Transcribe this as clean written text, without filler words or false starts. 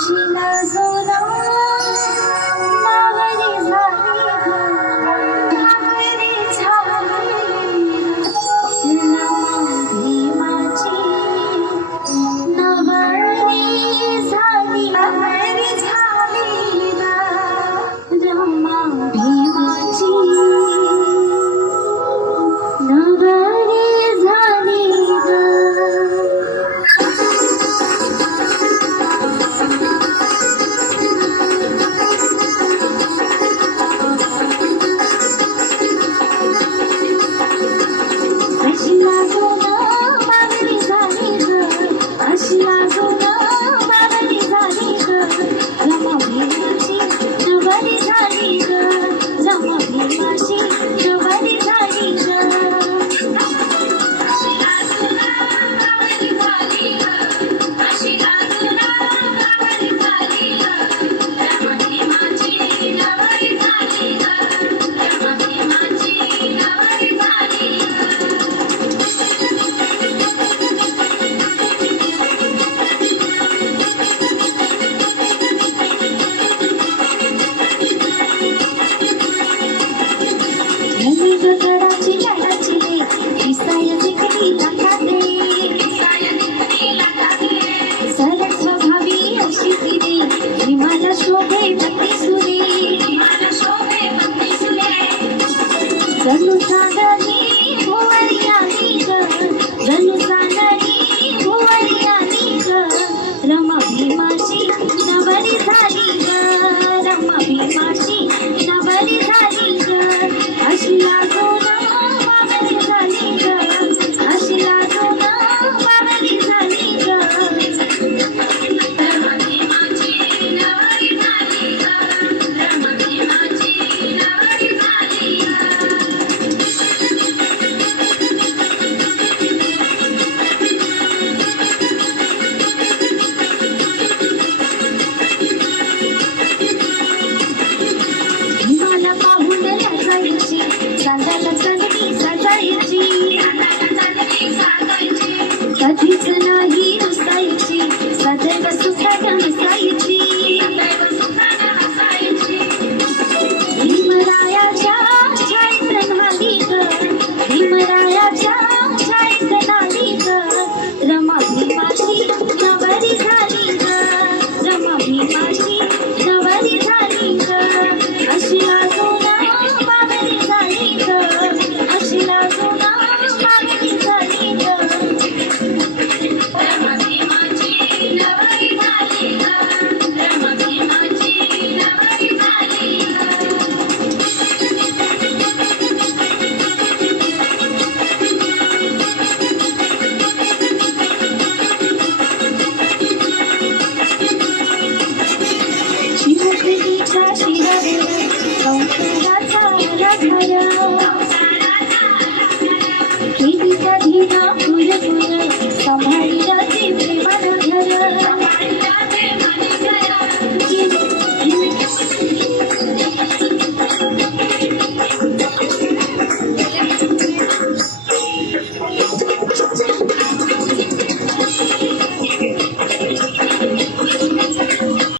शिला जोरा मावली झाली मावली झाली रमा भीमाची नवरी झाली रमा भीमाची नवरी झाली जणू चांदणी भुवरी आली ग जणू चांदणी भुवरी आली ग रमा भीमाची नवरी झाली ग रमा भीमाची नवरी झाली ग अशी लागून मावली झाली ग अशी लागून मावली झाली ग रमा भीमाची नवरी झाली ग रमा भीमाची नवरी झाली ग चांदाला चांदणी सजायची कधीच नाही रुसायची सदैव सुखात हसायची भीमरायाच्या छायेत न्हाली ग भीमरायाच्या छायेत न्हाली ग रमा भीमाची नवरी झाली ग रमा भीमाची नवरी झाली ग अशी लागून मावली झाली ग अशी लागून मावली झाली ग रमा भीमाची नवरी झाली ग रमा भीमाची नवरी झाली ग शिवपुरीच्या शिरावर संसाराचा आराधर केली कधी ना फुल फुल सांभाळीला ते प्रेमानं घर